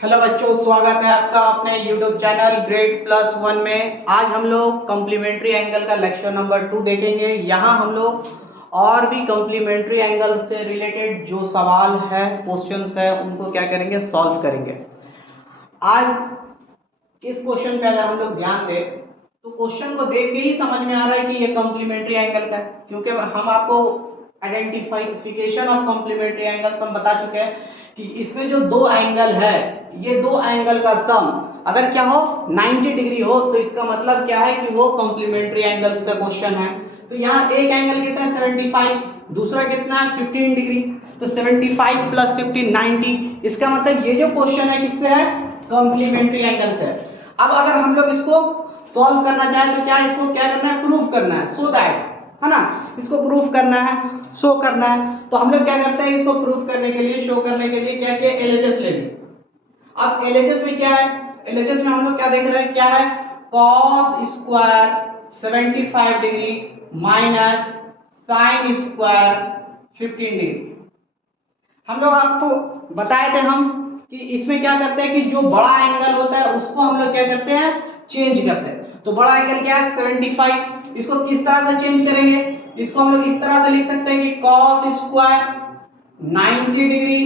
Hello बच्चों, स्वागत है आपका अपने YouTube channel grade plus one में। आज हम लोग कॉम्प्लीमेंट्री एंगल का लेक्चर नंबर 2 देखेंगे। यहाँ हम लोग और भी कॉम्प्लीमेंट्री एंगल से रिलेटेड जो सवाल है, क्वेश्चंस है, उनको क्या करेंगे, सॉल्व करेंगे। आज इस क्वेश्चन पे अगर हम लोग ध्यान दें तो क्वेश्चन को देख के ही समझ में आ रहा है कि ये कॉम्प्लीमेंट्री एंगल का है, क्योंकि हम आपको आइडेंटिफिकेशन ऑफ कॉम्प्लीमेंट्री एंगल्स हम बता चुके हैं कि इसमें जो दो एंगल है, ये दो एंगल का सम अगर क्या हो 90 डिग्री हो तो इसका मतलब क्या है कि वो कॉम्प्लीमेंट्री एंगल्स का क्वेश्चन है। तो यहाँ एक एंगल कितना है 75, दूसरा कितना है 15 डिग्री। तो 75 प्लस 15 90। इसका मतलब ये जो क्वेश्चन है किससे है, कॉम्प्लीमेंट्री एंगल से। अब अगर हम लोग इसको सॉल्व करना चाहे तो क्या इसको क्या करना है, प्रूफ करना है, सो दैट, है ना, इसको प्रूफ करना है, शो करना है। तो हम लोग क्या करते हैं, इसको प्रूफ करने के लिए, शो करने के लिए क्या किया, एलएचएस ले लिया। अब एलएचएस में क्या है, एलएचएस में हम लोग क्या देख रहे हैं, क्या है, cos square 75 degree minus sine square 15 degree. हम लोग आपको बताए थे हम कि इसमें क्या करते हैं कि जो बड़ा एंगल होता है उसको हम लोग क्या करते हैं, चेंज करते हैं। तो बड़ा एंगल क्या है 75, इसको किस तरह से चेंज करेंगे, इसको हम लोग इस तरह से लिख सकते हैं कि cos square 90 degree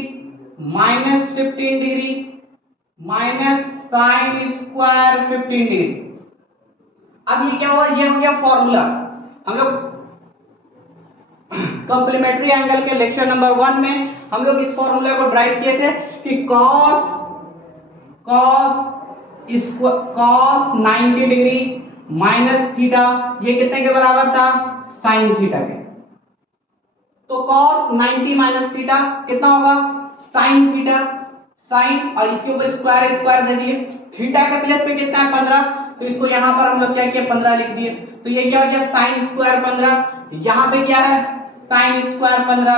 minus 15 degree minus sine square 15 degree. अब ये क्या हुआ, ये हो गया फॉर्मूला। हम लोग कॉम्प्लीमेंट्री एंगल के लेक्चर नंबर 1 में हम लोग इस फॉर्मूला को ड्राइव किए थे कि cos 90 डिग्री माइनस थीटा ये कितने के बराबर था, साइन थीटा के। तो cos 90 माइनस थीटा कितना होगा, साइन थीटा, साइन, और इसके ऊपर स्क्वायर स्क्वायर दे दिए। थीटा के प्लेस पे कितना है 15, तो इसको यहां पर हम लोग क्या किया 15 लिख दिए। तो ये क्या हो गया साइन स्क्वायर 15, यहाँ पे क्या है साइन स्क्वायर 15।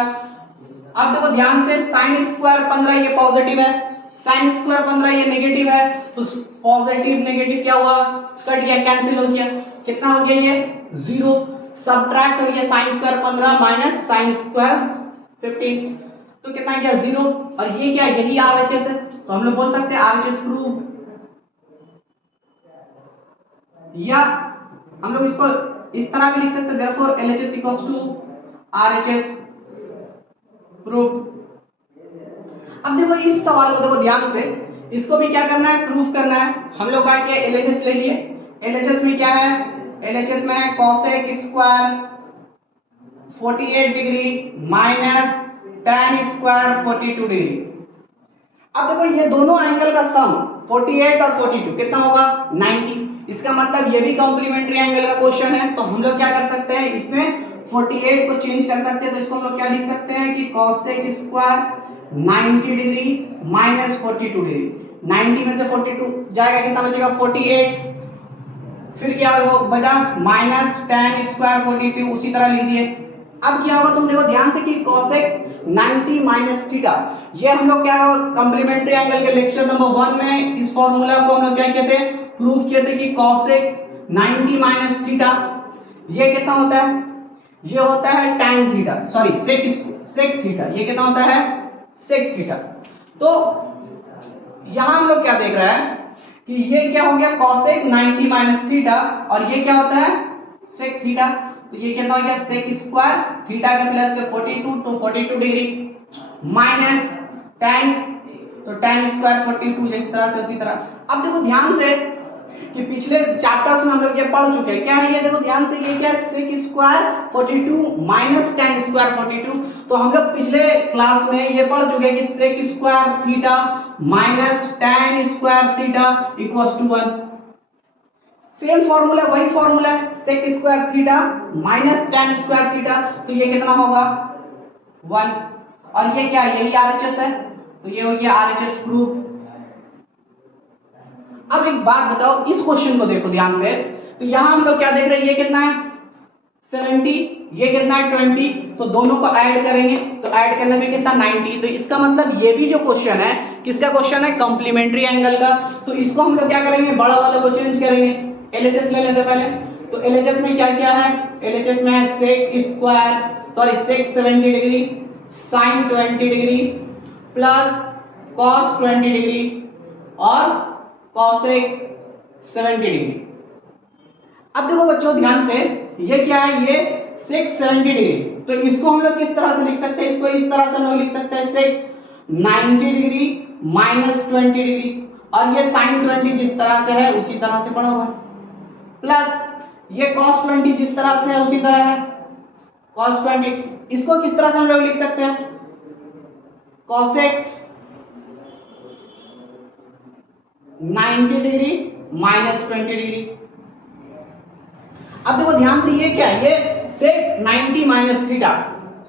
अब देखो ध्यान से, साइन स्क्वायर 15 ये पॉजिटिव है, साइन स्क्वायर 15 ये नेगेटिव है। तो पॉजिटिव नेगेटिव क्या हुआ, कट गया, कैंसिल हो गया। कितना हो गया ये 0, सब्ट्रैक्ट हो गया sine square 15 minus sine square 15, तो कितना गया 0। और ये क्या, यही आरएचएस है, तो हम लोग बोल सकते हैं आरएचएस प्रूव। या हम लोग इसको इस तरह भी लिख सकते हैं, therefore LHS equals to RHS proof. अब देखो इस सवाल को देखो ध्यान से, इसको भी क्या करना है, प्रूफ करना है। हम लोग क्या किया, एलएचएस ले लिए। एलएचएस में क्या है, एलएचएस में है cosec square 48 degree minus tan square 42 degree. अब देखो ये दोनों एंगल का सम 48 और 42 कितना होगा 90। इसका मतलब ये भी कॉम्प्लीमेंट्री एंगल का क्वेश्चन है। तो हम लोग क्या कर सकते हैं, इसमें 48 को चेंज कर सकते हैं। तो इसको हम लोग क्या लिख सकते हैं कि cosec square 90 degree minus 42 degree. 90 में से 42 जाएगा, कितना बचेगा 48, फिर क्या हो बचा माइनस tan स्क्वायर 42, उसी तरह लिख दिए। अब क्या होगा, तुम देखो ध्यान से कि cosec 90 माइनस थीटा, ये हम लोग क्या कॉम्प्लीमेंट्री एंगल के लेक्चर नंबर 1 में इस फॉर्मूला को हम लोग क्या कहते हैं, प्रूफ किए थे कि cosec 90 माइनस थीटा ये कितना होता है, ये होता है tan theta, sorry sec theta, ये कितना होता है sec थीटा। तो यहां हम लोग क्या देख रहे हैं कि ये क्या हो गया cosec 90 माइनस थीटा, और ये क्या होता है sec थीटा। तो ये कितना हो गया sec स्क्वायर थीटा के प्लस के 42 तो 42 डिग्री माइनस tan, तो tan स्क्वायर 42 जिस तरह से उसी तरह। अब देखो ध्यान से कि पिछले चैप्टर्स में हम लोग ये पढ़ चुके हैं, क्या है ये, देखो ध्यान से, ये क्या है sec square 42 minus tan square 42। तो हम लोग पिछले क्लास में ये पढ़ चुके हैं कि sec square theta minus tan square theta equals to 1। Same formula, वही फॉर्मूला है, sec square theta minus tan square theta, तो ये कितना होगा 1। और ये क्या, यही आरएचएस है, तो ये हो गया आरएचएस प्रूफ। अब एक बात बताओ, इस क्वेश्चन को देखो ध्यान से, तो यहां हम लोग क्या देख रहे हैं, ये कितना है 70, ये कितना है 20, तो दोनों को ऐड करेंगे तो ऐड करने में कितना 90। तो इसका मतलब ये भी जो क्वेश्चन है किसका क्वेश्चन है, कॉम्प्लीमेंट्री एंगल का। तो इसको हम लोग क्या करेंगे, बड़ा वाले को चेंज करेंगे। एलएचएस ले लेते पहले। तो एलएचएस में क्या क्या है, एलएचएस में है sec square, sorry sec 70 degree sin 20 degree plus cos 20 degree और कॉसेक 70 डिग्री। अब देखो बच्चों ध्यान से, ये क्या है, ये सेक 70 डिग्री, तो इसको हम लोग किस तरह से लिख सकते हैं, इसको इस तरह से हम लोग लिख सकते हैं सेक 90 डिग्री माइनस 20 डिग्री, और ये साइन 20 जिस तरह से है उसी तरह से पढ़ा हुआ है, प्लस ये कॉस 20 जिस तरह से है उसी तरह है कॉस 20। इसको किस तरह से हम लोग लिख सकते हैं, कॉसेक 90 डिग्री माइनस 20 डिग्री। अब देखो ध्यान से, ये क्या है, ये सेक 90 माइनस थीटा,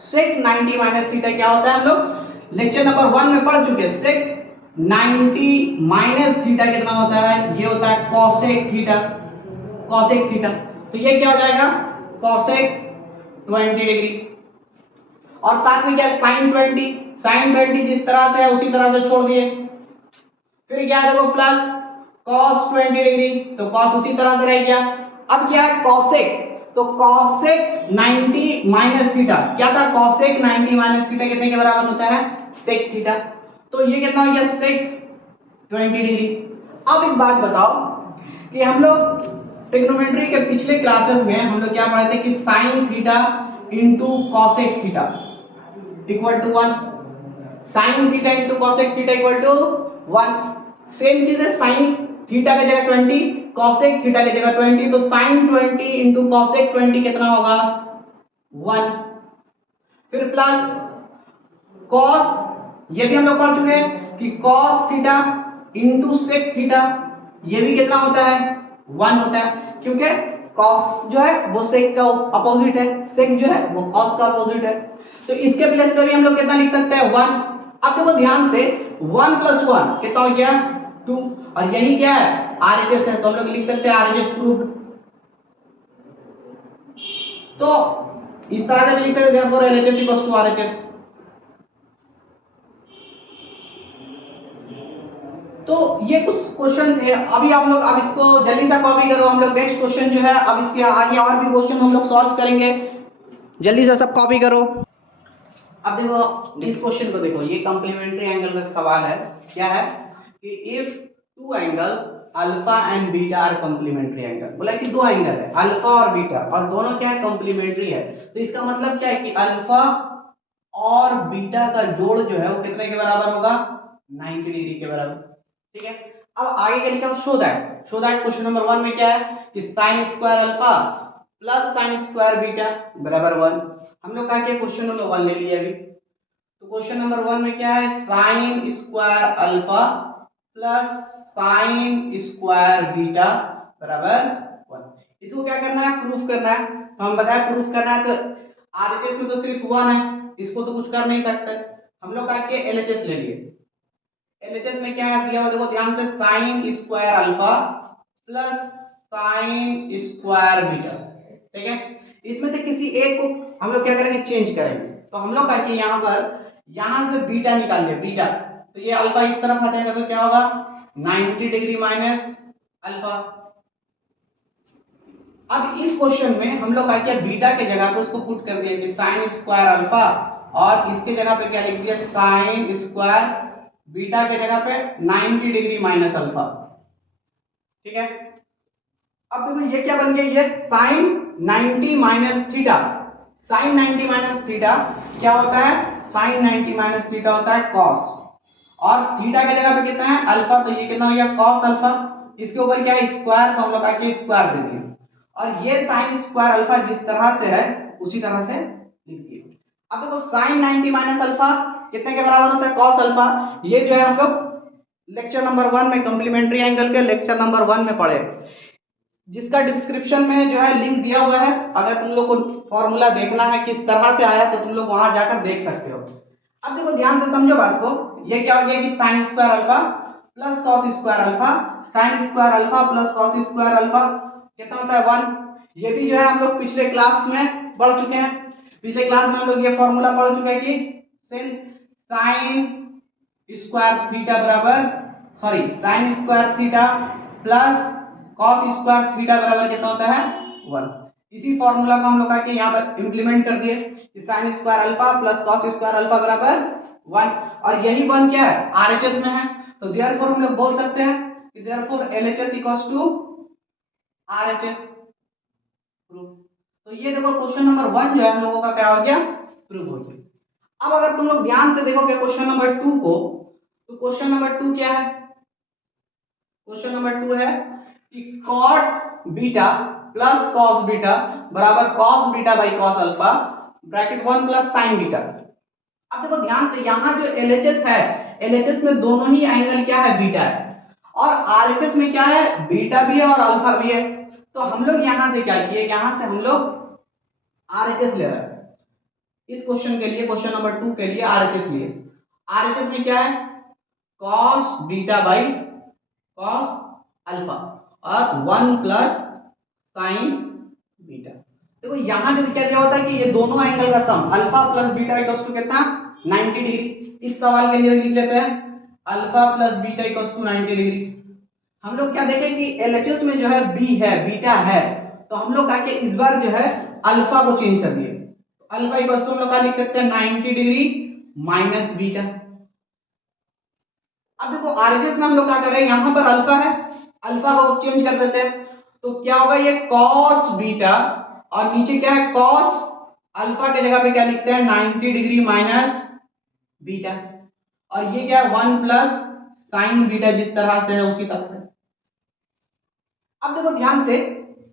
सेक 90 माइनस थीटा क्या होता है, हम लोग लेक्चर नंबर 1 में पढ़ चुके हैं। सेक 90 माइनस थीटा कितना होता है, ये होता है कॉसेक थीटा, कॉसेक थीटा। तो ये क्या हो जाएगा, कॉसेक 20 डिग्री, और साथ में क्या है साइन 20, साइन 20 जिस तरह से है उसी तरह से छोड़ दिए। फिर क्या है देखो प्लस कॉस 20 डिग्री, तो कॉस उसी तरह से रह गया। अब क्या है कॉसेक, तो कॉसेक 90 माइनस थीटा क्या था, कॉसेक 90 माइनस थीटा कितने के बराबर होता है, सेक थीटा, तो ये कितना हो गया सेक 20 डिग्री। अब एक बात बताओ कि हम लोग ट्रिग्नोमेट्री के पिछले क्लासेस में हम लोग क्या पढ़े थे कि sine theta into cosec theta equal to 1, sine theta into cosec theta equal to 1। Same चीज है, साइन थीटा की जगह 20, कॉसेक थीटा की जगह 20, तो साइन 20 इंटू कॉसेक 20 कितना होगा 1। फिर प्लस कॉस, ये भी हम लोग पढ़ चुके हैं कि cos theta into sec theta, ये भी कितना होता है 1 होता है, क्योंकि कॉस जो है वो सेक का अपोजिट है, सेक जो है वो कॉस का अपोजिट है, तो इसके प्लेस पे भी हम लोग कितना लिख सकते हैं 1। अब देखो ध्यान से 1 प्लस 1 कितना हो गया 2, और यही क्या है आरएचएस है, तो हम लोग लिख सकते हैं आरएचएस प्रूव्ड। तो इस तरह से भी लिख सकते हैं therefore LHS equals to RHS. तो ये कुछ क्वेश्चन थे, अभी आप लोग अब इसको जल्दी से कॉपी करो, हम लोग नेक्स्ट क्वेश्चन जो है अब इसके आगे और भी क्वेश्चन हम लोग सॉल्व करेंगे, जल्दी से सब कॉपी करो। अब देखो इस क्वेश्चन को देखो, ये कॉम्प्लीमेंट्री एंगल का सवाल है, क्या है कि if two angles alpha and beta are complementary angle, बोला कि दो एंगल है अल्फा और बीटा और दोनों क्या है कॉम्प्लीमेंट्री है, तो इसका मतलब क्या है कि अल्फा और बीटा का जोड़ जो है वो कितने के बराबर होगा 90 डिग्री के बराबर, ठीक है। अब आगे क्या लिखा, शो दैट क्वेश्चन नंबर 1 में क्या है कि sin square alpha plus sin square beta बराबर 1। हम लोग का क्या क्वेश्चन नंबर 1 ले लिया अभी, तो क्वेश्चन नंबर 1 में क्या है sin square alpha plus sin square beta बराबर 1। इसको क्या करना है, प्रूफ करना है, तो हम बताए प्रूफ करना है, तो आरएचएस में तो सिर्फ 1 है, इसको तो कुछ कर नहीं सकते, हम लोग का के एलएचएस ले लिए। एलएचएस में क्या है दिया हुआ देखो ध्यान से, sin square alpha plus sin square beta, ठीक है। इसमें से किसी एक को हम लोग क्या करेंगे चेंज करेंगे, तो हम लोग का कि यहां पर यहां से बीटा निकाल लिया, बीटा, तो ये अल्फा इस तरफ आ जाएगा, तो क्या होगा 90 डिग्री माइनस अल्फा। अब इस क्वेश्चन में हम लोग क्या बीटा के जगह पे उसको पुट कर दिया कि sin स्क्वायर अल्फा, और इसके जगह पे क्या लिख दिया sin स्क्वायर बीटा के जगह पे 90 डिग्री माइनस अल्फा, ठीक है। अब देखो ये क्या बन गया, ये sin 90 minus theta, sin 90 minus theta क्या होता है, sin 90 माइनस थीटा होता है cos, और थीटा के जगह पे कितना है अल्फा, तो ये कितना हो गया cos अल्फा, इसके ऊपर क्या है स्क्वायर, तो हम लोग आके स्क्वायर दे दिए, और ये sin स्क्वायर अल्फा जिस तरह से है उसी तरह से लिख दिए। अब देखो sin 90 माइनस अल्फा कितने के बराबर होता है cos अल्फा, ये जो है हम लोग लेक्चर नंबर 1 में कॉम्प्लीमेंट्री एंगल के लेक्चर नंबर 1 में पढ़े, जिसका डिस्क्रिप्शन में जो है लिंक दिया हुआ है, अगर तुम लोग को फॉर्मूला देखना है किस तरह से आया तो तुम लोग वहां जाकर देख सकते हो। अब देखो ध्यान से समझो बात को, ये क्या हो गया कि sin square alpha plus cos square alpha, sin square alpha plus cos square alpha कितना होता है 1। ये भी जो है हम लोग पिछले क्लास में पढ़ चुके हैं, पिछले क्लास में हम लोग ये फॉर्मूला पढ़ चुके हैं कि sin स्क्वायर थीटा बराबर sin square theta plus cos square theta बराबर कितना होता है 1। इसी फॉर्मूला को हम लोग आके यहाँ पर इंप्लीमेंट कर दिए कि sin square alpha plus cos square alpha बराबर 1, और यही 1 क्या है आरएचएस में है, तो देयरफॉर हम लोग बोल सकते हैं कि therefore LHS equals to RHS proof. तो ये देखो क्वेश्चन नंबर 1 जो है हम लोगों का क्या हो गया, प्रूफ हो गया। अब अगर तुम लोग ध्यान से देखोगे क्वेश्चन नंबर 2 को, तो क्वेश्चन नंबर 2 क्या है, क्वेश्चन नंबर 2 है कि cot beta plus cos beta बराबर cos beta by cos alpha bracket 1 plus sin beta. अब देखो ध्यान से, यहां जो LHS है, LHS में दोनों ही एंगल क्या है, बीटा है, और RHS में क्या है, बीटा भी है और अल्फा भी है। तो हम लोग यहां से क्या किए, यहां से हम लोग RHS ले रहे हैं इस क्वेश्चन के लिए, क्वेश्चन नंबर 2 के लिए RHS लिए। RHS में क्या है, cos beta by cos alpha और 1 प्लस sin बीटा। देखो यहां जो क्या दिया होता है कि ये दोनों एंगल का sum alpha plus beta equals to कितना, 90 डिग्री। इस सवाल के लिए लिख लेते हैं alpha plus beta equals to 90 degree. हम लोग क्या देखें कि LHS में जो है बी है, बीटा है, तो हम लोग आके इस बार जो है अल्फा को चेंज कर दिए। अल्फा इक्वल्स टू हम लोग क्या लिख सकते हैं, 90 डिग्री माइनस बीटा। अब देखो RHS में हम लोग क्या कर रहे हैं, यहां पर अल्फा है, अल्फा को चेंज कर देते हैं, तो क्या होगा, ये cos बीटा और नीचे क्या है cos अल्फा के जगह पे क्या लिखते हैं, 90 डिग्री माइनस बीटा, और ये क्या है 1 प्लस sin बीटा, जिस तरह से है उसी तरह से। अब देखो ध्यान से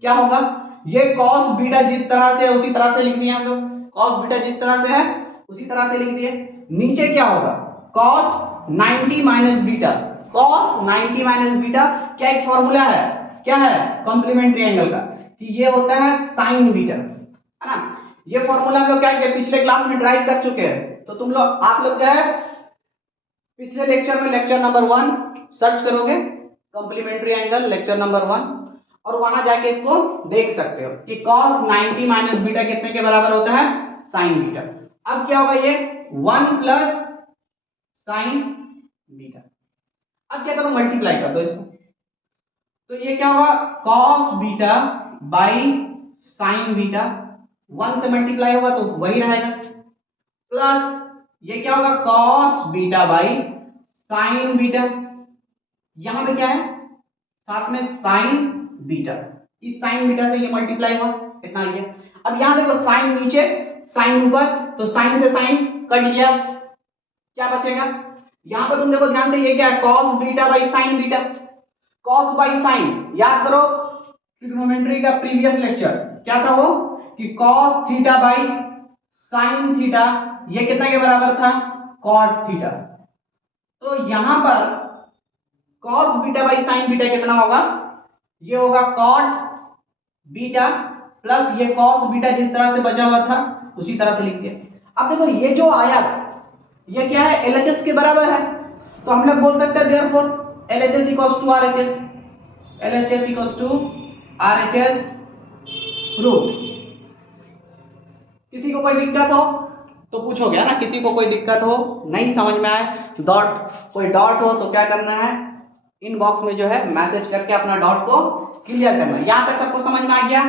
क्या होगा, ये cos बीटा जिस तरह से है उसी तरह से लिख दिए हम लोग, cos बीटा जिस तरह से है उसी तरह से लिख दिए। नीचे क्या होगा, cos 90 minus beta, cos 90 minus beta क्या एक फॉर्मूला है, क्या है, कॉम्प्लीमेंट्री एंगल का, कि ये होता है sin बीटा, है ना। ये फॉर्मूला हम लोग क्या है पिछले क्लास में ड्राइव कर चुके हैं, तो तुम लोग आप लोग जो है पिछले लेक्चर में लेक्चर नंबर 1 सर्च करोगे, कॉम्प्लीमेंट्री एंगल लेक्चर नंबर 1, और वहां जाके इसको देख सकते हो कि cos 90 माइनस बीटा कितने के बराबर होता है, sin बीटा। अब क्या होगा, ये 1 प्लस sin बीटा। अब क्या करो, मल्टीप्लाई कर दो इसको, तो ये क्या होगा, cos beta by sin beta, 1 से मल्टीप्लाई होगा तो वही रहेगा, प्लस ये क्या होगा, cos beta by sin beta, यहां पे क्या है साथ में sin बीटा, इस sin बीटा से ये मल्टीप्लाई हुआ, इतना आ गया। अब यहां देखो sin नीचे sin ऊपर, तो sin से sin कट गया, क्या बचेगा, यहां पर तुम देखो ध्यान से, ये क्या है cos beta by sin beta, cos by sin, याद करो ट्रिग्नोमेट्री का प्रीवियस लेक्चर क्या था वो, कि cos theta by sin theta ये कितना के बराबर था, cot थीटा। तो यहां पर cos beta by sin beta कितना होगा, ये होगा cot बीटा प्लस ये cos बीटा जिस तरह से बचा हुआ था उसी तरह से लिख दिया। अब देखो ये जो आया ये क्या है, LHS के बराबर है, तो हम लोग बोल सकते हैं therefore LHS equals to RHS, LHS equals to RHS proof. किसी को कोई दिक्कत हो तो पूछोगे, है ना, किसी को कोई दिक्कत हो, नहीं समझ में आए, कोई डॉट हो तो क्या करना है, इनबॉक्स में जो है मैसेज करके अपना डाउट को क्लियर करना है। यहां तक सबको समझ में आ गया।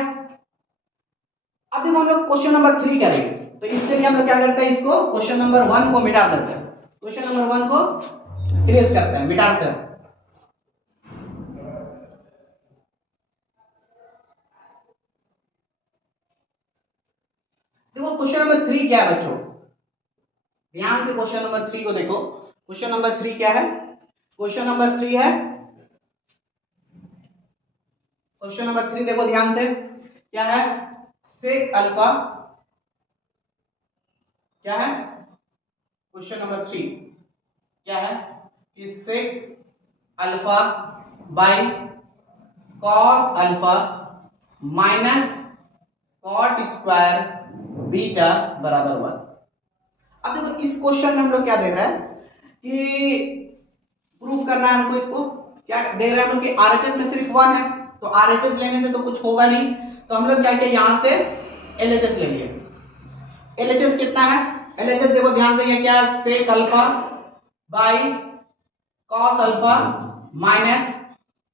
अब देखो हम लोग क्वेश्चन नंबर 3 करेंगे, तो इसके लिए हम लोग क्या करते हैं, इसको क्वेश्चन नंबर 1 को मिटा देते हैं, क्वेश्चन नंबर 1 को इरेज करते हैं, मिटाते हैं। देखो क्वेश्चन नंबर 3 क्या है बच्चों, ध्यान से क्वेश्चन नंबर 3 को देखो। क्वेश्चन नंबर 3 क्या है, क्वेश्चन नंबर 3 है, क्वेश्चन नंबर 3 देखो ध्यान से, क्या है, सेक अल्फा, क्या है, क्वेश्चन नंबर 3 क्या है कि sec alpha by cos alpha minus cot square beta बराबर 1। अब देखो इस क्वेश्चन में हम लोग क्या देख रहे हैं कि प्रूफ करना है हमको, इसको क्या देख रहे हैं हम लोग कि RHS में सिर्फ 1 है, तो RHS लेने से तो कुछ होगा नहीं, तो हम लोग क्या किया, यहां से LHS ले लिए। LHS कितना है, LHS देखो ध्यान से, ये क्या है, sec alpha by cos alpha minus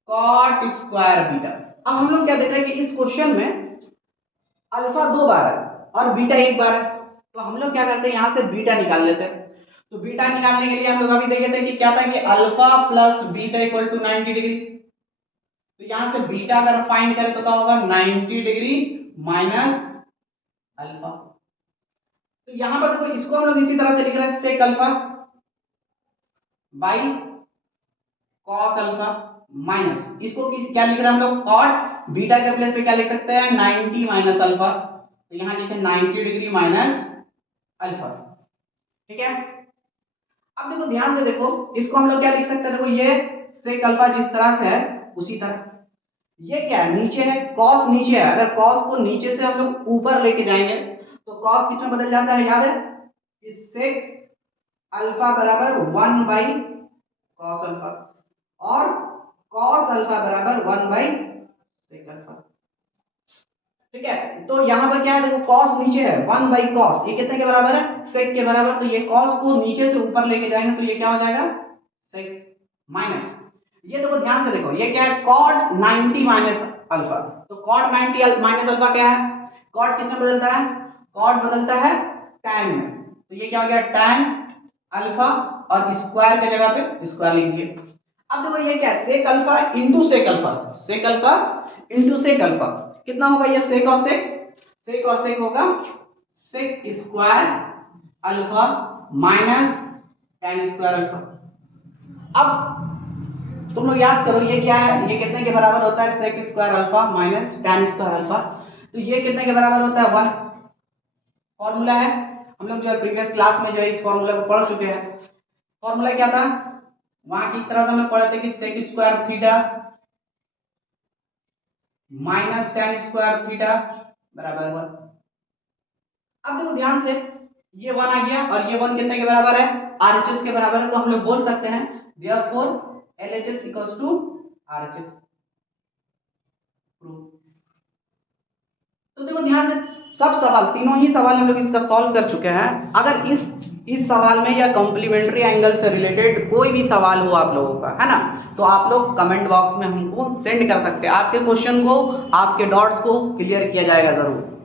cot square beta. अब हम लोग क्या देख रहे हैं कि इस क्वेश्चन में अल्फा 2 बार है और बीटा 1 बार है, तो हम लोग क्या करते हैं, यहां से बीटा निकाल लेते हैं। तो बीटा निकालने के लिए हम लोग अभी देखे थे कि क्या था कि alpha plus beta equal to 90 degree. तो यहां से बीटा अगर फाइंड करें तो क्या होगा 90 डिग्री माइनस अल्फा। तो यहां पर देखो इसको हम लोग इसी तरह से लिख रहे हैं sec alpha by cos alpha minus इसको क्या लिख रहे हैं हम लोग कॉट बीटा के प्लेस पे क्या लिख सकते हैं 90 माइनस अल्फा। तो यहां लिखे 90 डिग्री माइनस अल्फा। ठीक है, अब देखो ध्यान से देखो इसको हम लोग क्या लिख सकते हैं, देखो ये सेक अल्फा जिस तरह से है उसी तरह ये क्या है नीचे है कॉस नीचे है। अगर कॉस को नीचे से हम लोग ऊपर लेके जाएंगे तो कॉस किस में बदल जाता है याद है, सेक अल्फा बराबर 1 बाई कॉस अल्फा और कॉस अल्फा बराबर 1 बाई सेक अल्फा। ठीक है, तो यहां पर क्या है देखो कॉस नीचे है 1 बाई कॉस ये कितने के बराबर है सेक के बराबर। तो ये कॉस को नीचे से ऊपर लेके जाएंगे तो ये क्या हो जाएगा सेक माइनस ये देखो ध्यान से देखो ये क्या है कॉट 90 माइनस अल्फा। तो कॉट 90 माइनस अल्फा क्या है, कॉट किसमें बदलता है, कॉट बदलता है टैन में। तो ये क्या हो गया टैन अल्फा और स्क्वायर की जगह पे स्क्वायर लिख दिए। अब देखो ये क्या है sec alpha into sec alpha, sec alpha into sec alpha कितना होगा ये सेक और सेक होगा sec square alpha minus tan square alpha. अब तुम लोग याद करो ये क्या है, ये कितने के बराबर होता है sec square alpha minus tan square alpha. तो ये कितने के बराबर होता है 1। फॉर्मूला है हम लोग जो है प्रीवियस क्लास में जो है इस फॉर्मूला को पढ़ चुके हैं। फॉर्मूला क्या था वहां किस तरह से हम लोग पढ़े थे कि sec square theta minus tan square theta बराबर 1। अब देखो ध्यान से ये 1 आ गया और ये 1 कितने के बराबर है आरएचएस के बराबर है। तो हम लोग बोल सकते हैं therefore LHS equals to RHS। तो देखो ध्यान से सब सवाल तीनों ही सवाल हम लोग इसका सॉल्व कर चुके हैं। अगर इस सवाल में या कॉम्प्लीमेंट्री एंगल से रिलेटेड कोई भी सवाल हो आप लोगों का है ना तो आप लोग कमेंट बॉक्स में हमको सेंड कर सकते हैं। आपके क्वेश्चन को आपके डॉट्स को क्लियर किया जाएगा जरूर।